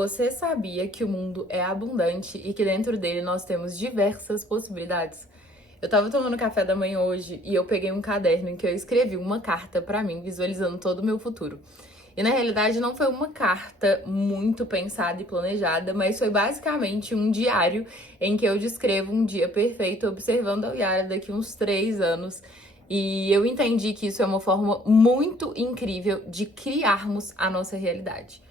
Você sabia que o mundo é abundante e que dentro dele nós temos diversas possibilidades? Eu tava tomando café da manhã hoje e eu peguei um caderno em que eu escrevi uma carta pra mim, visualizando todo o meu futuro. E na realidade não foi uma carta muito pensada e planejada, mas foi basicamente um diário em que eu descrevo um dia perfeito observando a Yara daqui uns 3 anos. E eu entendi que isso é uma forma muito incrível de criarmos a nossa realidade.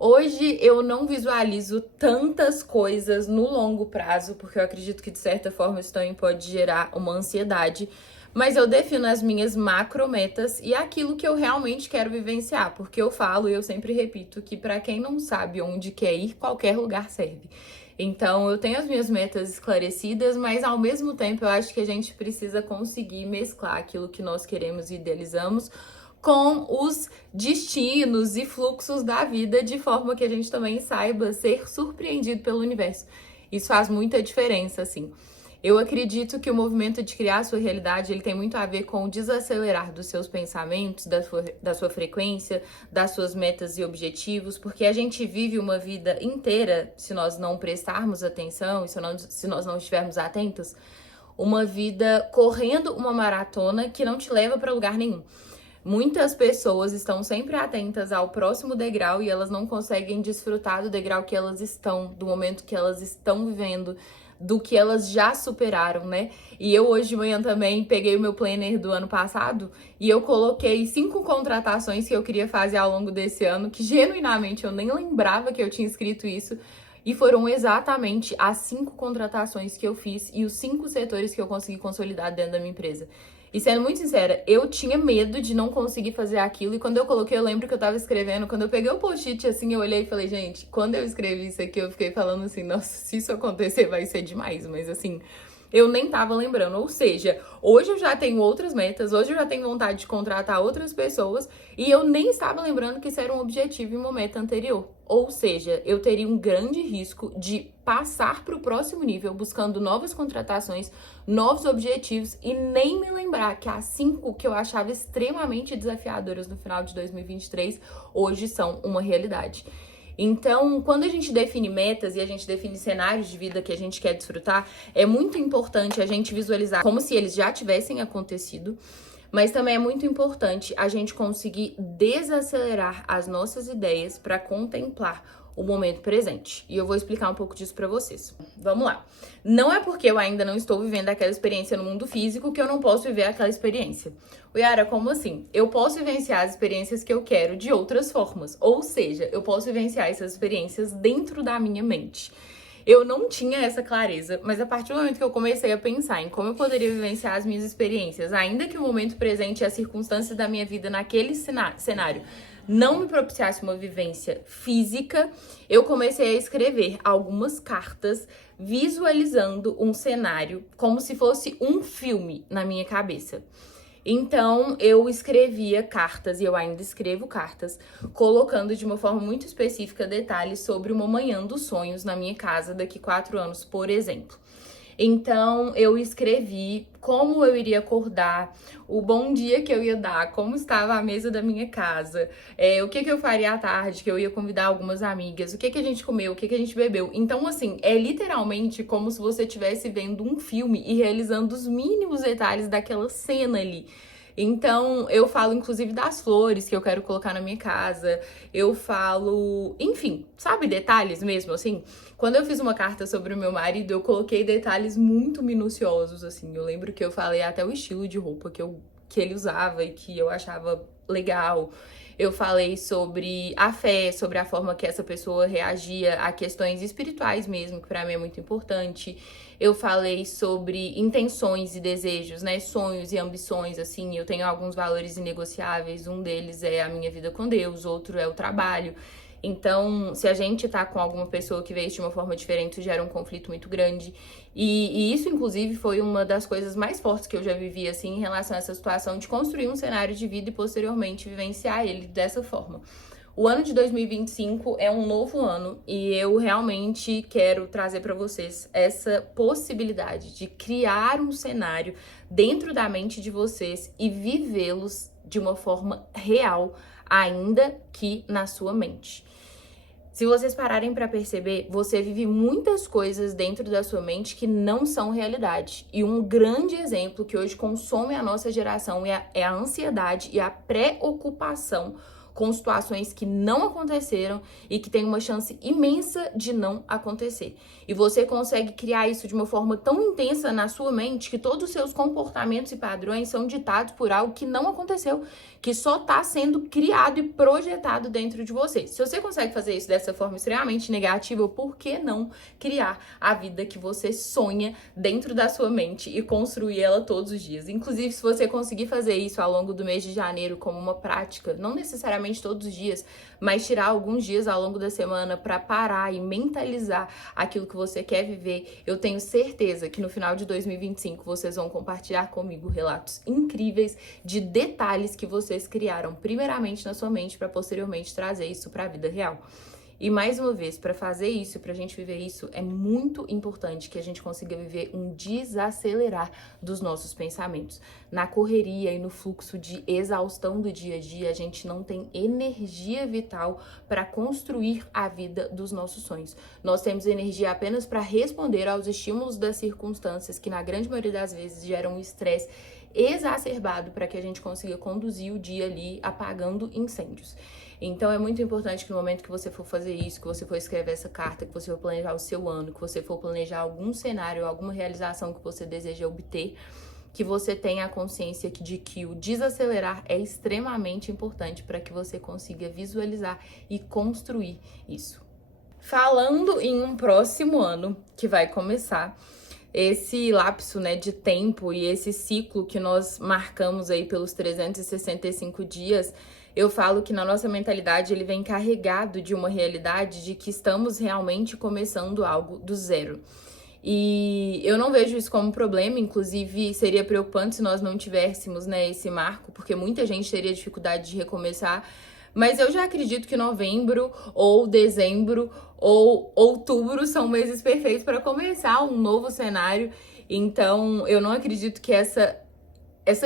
Hoje eu não visualizo tantas coisas no longo prazo, porque eu acredito que de certa forma isso também pode gerar uma ansiedade, mas eu defino as minhas macrometas e aquilo que eu realmente quero vivenciar, porque eu falo e eu sempre repito que para quem não sabe onde quer ir, qualquer lugar serve. Então eu tenho as minhas metas esclarecidas, mas ao mesmo tempo eu acho que a gente precisa conseguir mesclar aquilo que nós queremos e idealizamos com os destinos e fluxos da vida, de forma que a gente também saiba ser surpreendido pelo universo. Isso faz muita diferença, assim. Eu acredito que o movimento de criar a sua realidade, ele tem muito a ver com o desacelerar dos seus pensamentos, da sua frequência, das suas metas e objetivos, porque a gente vive uma vida inteira, se nós não prestarmos atenção e se nós não estivermos atentos, uma vida correndo uma maratona que não te leva para lugar nenhum. Muitas pessoas estão sempre atentas ao próximo degrau e elas não conseguem desfrutar do degrau que elas estão, do momento que elas estão vivendo, do que elas já superaram, né? E eu hoje de manhã também peguei o meu planner do ano passado e eu coloquei 5 contratações que eu queria fazer ao longo desse ano, que genuinamente eu nem lembrava que eu tinha escrito isso. E foram exatamente as 5 contratações que eu fiz e os 5 setores que eu consegui consolidar dentro da minha empresa. E sendo muito sincera, eu tinha medo de não conseguir fazer aquilo. E quando eu coloquei, eu lembro que eu tava escrevendo. Quando eu peguei o post-it assim, eu olhei e falei, gente, quando eu escrevi isso aqui, eu fiquei falando assim, nossa, se isso acontecer vai ser demais. Mas assim, eu nem tava lembrando. Ou seja, hoje eu já tenho outras metas, hoje eu já tenho vontade de contratar outras pessoas e eu nem estava lembrando que isso era um objetivo em uma meta anterior. Ou seja, eu teria um grande risco de passar para o próximo nível, buscando novas contratações, novos objetivos e nem me lembrar que as 5 que eu achava extremamente desafiadoras no final de 2023 hoje são uma realidade. Então, quando a gente define metas e a gente define cenários de vida que a gente quer desfrutar, é muito importante a gente visualizar como se eles já tivessem acontecido, mas também é muito importante a gente conseguir desacelerar as nossas ideias para contemplar o momento presente. E eu vou explicar um pouco disso para vocês. Vamos lá. Não é porque eu ainda não estou vivendo aquela experiência no mundo físico que eu não posso viver aquela experiência. Yara, como assim? Eu posso vivenciar as experiências que eu quero de outras formas. Ou seja, eu posso vivenciar essas experiências dentro da minha mente. Eu não tinha essa clareza, mas a partir do momento que eu comecei a pensar em como eu poderia vivenciar as minhas experiências, ainda que o momento presente e as circunstâncias da minha vida naquele cenário não me propiciasse uma vivência física, eu comecei a escrever algumas cartas visualizando um cenário como se fosse um filme na minha cabeça. Então, eu escrevia cartas, e eu ainda escrevo cartas, colocando de uma forma muito específica detalhes sobre uma manhã dos sonhos na minha casa daqui 4 anos, por exemplo. Então, eu escrevi como eu iria acordar, o bom dia que eu ia dar, como estava a mesa da minha casa, o que eu faria à tarde, que eu ia convidar algumas amigas, o que a gente comeu, o que a gente bebeu. Então, assim, é literalmente como se você estivesse vendo um filme e realizando os mínimos detalhes daquela cena ali. Então, eu falo inclusive das flores que eu quero colocar na minha casa, eu falo, enfim, sabe, detalhes mesmo, assim. Quando eu fiz uma carta sobre o meu marido, eu coloquei detalhes muito minuciosos, assim. Eu lembro que eu falei até o estilo de roupa que ele usava e que eu achava legal. Eu falei sobre a fé, sobre a forma que essa pessoa reagia a questões espirituais mesmo, que pra mim é muito importante. Eu falei sobre intenções e desejos, né? Sonhos e ambições, assim. Eu tenho alguns valores inegociáveis. Um deles é a minha vida com Deus, outro é o trabalho. Então, se a gente tá com alguma pessoa que veio de uma forma diferente, isso gera um conflito muito grande. E isso, inclusive, foi uma das coisas mais fortes que eu já vivi, assim, em relação a essa situação de construir um cenário de vida e, posteriormente, vivenciar ele dessa forma. O ano de 2025 é um novo ano e eu realmente quero trazer para vocês essa possibilidade de criar um cenário dentro da mente de vocês e vivê-los de uma forma real, ainda que na sua mente. Se vocês pararem para perceber, você vive muitas coisas dentro da sua mente que não são realidade. E um grande exemplo que hoje consome a nossa geração é a ansiedade e a preocupação com situações que não aconteceram e que tem uma chance imensa de não acontecer. E você consegue criar isso de uma forma tão intensa na sua mente que todos os seus comportamentos e padrões são ditados por algo que não aconteceu, que só está sendo criado e projetado dentro de você. Se você consegue fazer isso dessa forma extremamente negativa, por que não criar a vida que você sonha dentro da sua mente e construir ela todos os dias? Inclusive, se você conseguir fazer isso ao longo do mês de janeiro como uma prática, não necessariamente todos os dias, mas tirar alguns dias ao longo da semana para parar e mentalizar aquilo que você quer viver, eu tenho certeza que no final de 2025 vocês vão compartilhar comigo relatos incríveis de detalhes que vocês criaram primeiramente na sua mente para posteriormente trazer isso para a vida real. E mais uma vez, para fazer isso, para a gente viver isso, é muito importante que a gente consiga viver um desacelerar dos nossos pensamentos. Na correria e no fluxo de exaustão do dia a dia, a gente não tem energia vital para construir a vida dos nossos sonhos. Nós temos energia apenas para responder aos estímulos das circunstâncias, que na grande maioria das vezes geram um estresse exacerbado para que a gente consiga conduzir o dia ali apagando incêndios. Então é muito importante que no momento que você for fazer isso, que você for escrever essa carta, que você for planejar o seu ano, que você for planejar algum cenário, alguma realização que você deseja obter, que você tenha a consciência de que o desacelerar é extremamente importante para que você consiga visualizar e construir isso. Falando em um próximo ano que vai começar, esse lapso, né, de tempo e esse ciclo que nós marcamos aí pelos 365 dias, eu falo que na nossa mentalidade ele vem carregado de uma realidade de que estamos realmente começando algo do zero. E eu não vejo isso como um problema, inclusive seria preocupante se nós não tivéssemos, né, esse marco, porque muita gente teria dificuldade de recomeçar. Mas eu já acredito que novembro ou dezembro ou outubro são meses perfeitos para começar um novo cenário. Então, eu não acredito que essa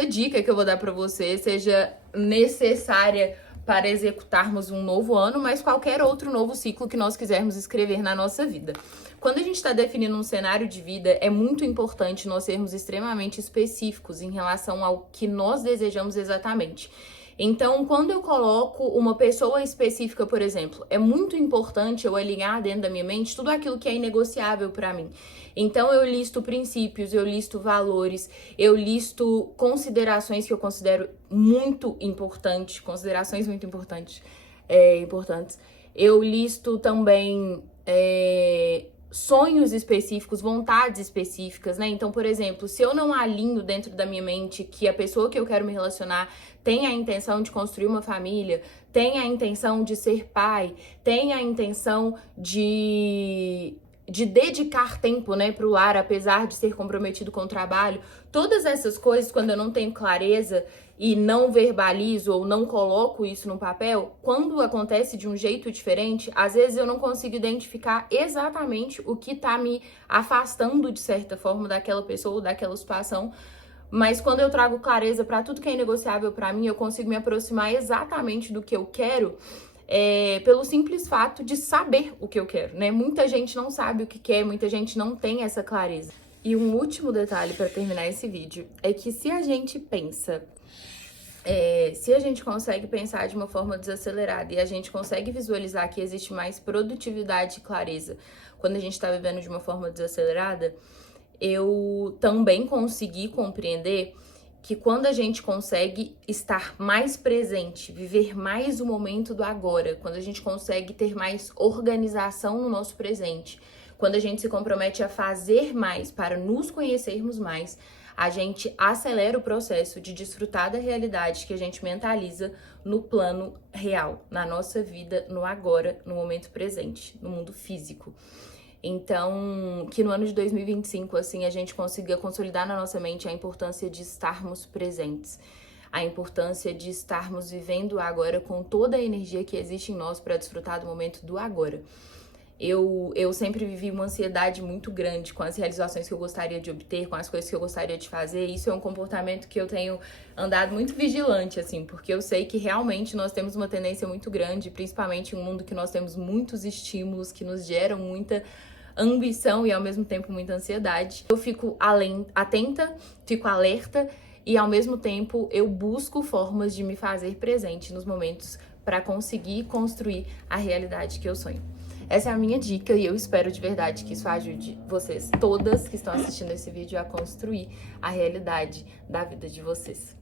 dica que eu vou dar para você seja necessária para executarmos um novo ano, mas qualquer outro novo ciclo que nós quisermos escrever na nossa vida. Quando a gente está definindo um cenário de vida, é muito importante nós sermos extremamente específicos em relação ao que nós desejamos exatamente. Então, quando eu coloco uma pessoa específica, por exemplo, é muito importante eu alinhar dentro da minha mente tudo aquilo que é inegociável para mim. Então, eu listo princípios, eu listo valores, eu listo considerações que eu considero muito importantes, importantes. Eu listo também sonhos específicos, vontades específicas, né? Então, por exemplo, se eu não alinho dentro da minha mente que a pessoa que eu quero me relacionar tem a intenção de construir uma família, tem a intenção de ser pai, tem a intenção de dedicar tempo, né, pro lar, apesar de ser comprometido com o trabalho, todas essas coisas, quando eu não tenho clareza e não verbalizo ou não coloco isso no papel, quando acontece de um jeito diferente, às vezes eu não consigo identificar exatamente o que tá me afastando, de certa forma, daquela pessoa ou daquela situação. Mas quando eu trago clareza para tudo que é negociável para mim, eu consigo me aproximar exatamente do que eu quero, pelo simples fato de saber o que eu quero, né? Muita gente não sabe o que quer, muita gente não tem essa clareza. E um último detalhe para terminar esse vídeo é que se a gente pensa, se a gente consegue pensar de uma forma desacelerada e a gente consegue visualizar que existe mais produtividade e clareza quando a gente está vivendo de uma forma desacelerada, eu também consegui compreender que quando a gente consegue estar mais presente, viver mais o momento do agora, quando a gente consegue ter mais organização no nosso presente, quando a gente se compromete a fazer mais para nos conhecermos mais, a gente acelera o processo de desfrutar da realidade que a gente mentaliza no plano real, na nossa vida, no agora, no momento presente, no mundo físico. Então, que no ano de 2025, assim, a gente consiga consolidar na nossa mente a importância de estarmos presentes, a importância de estarmos vivendo o agora com toda a energia que existe em nós para desfrutar do momento do agora. Eu sempre vivi uma ansiedade muito grande com as realizações que eu gostaria de obter, com as coisas que eu gostaria de fazer. Isso é um comportamento que eu tenho andado muito vigilante, assim, porque eu sei que realmente nós temos uma tendência muito grande, principalmente em um mundo que nós temos muitos estímulos que nos geram muita ambição e ao mesmo tempo muita ansiedade. Eu fico atenta, fico alerta e ao mesmo tempo eu busco formas de me fazer presente nos momentos para conseguir construir a realidade que eu sonho. Essa é a minha dica e eu espero de verdade que isso ajude vocês todas que estão assistindo esse vídeo a construir a realidade da vida de vocês.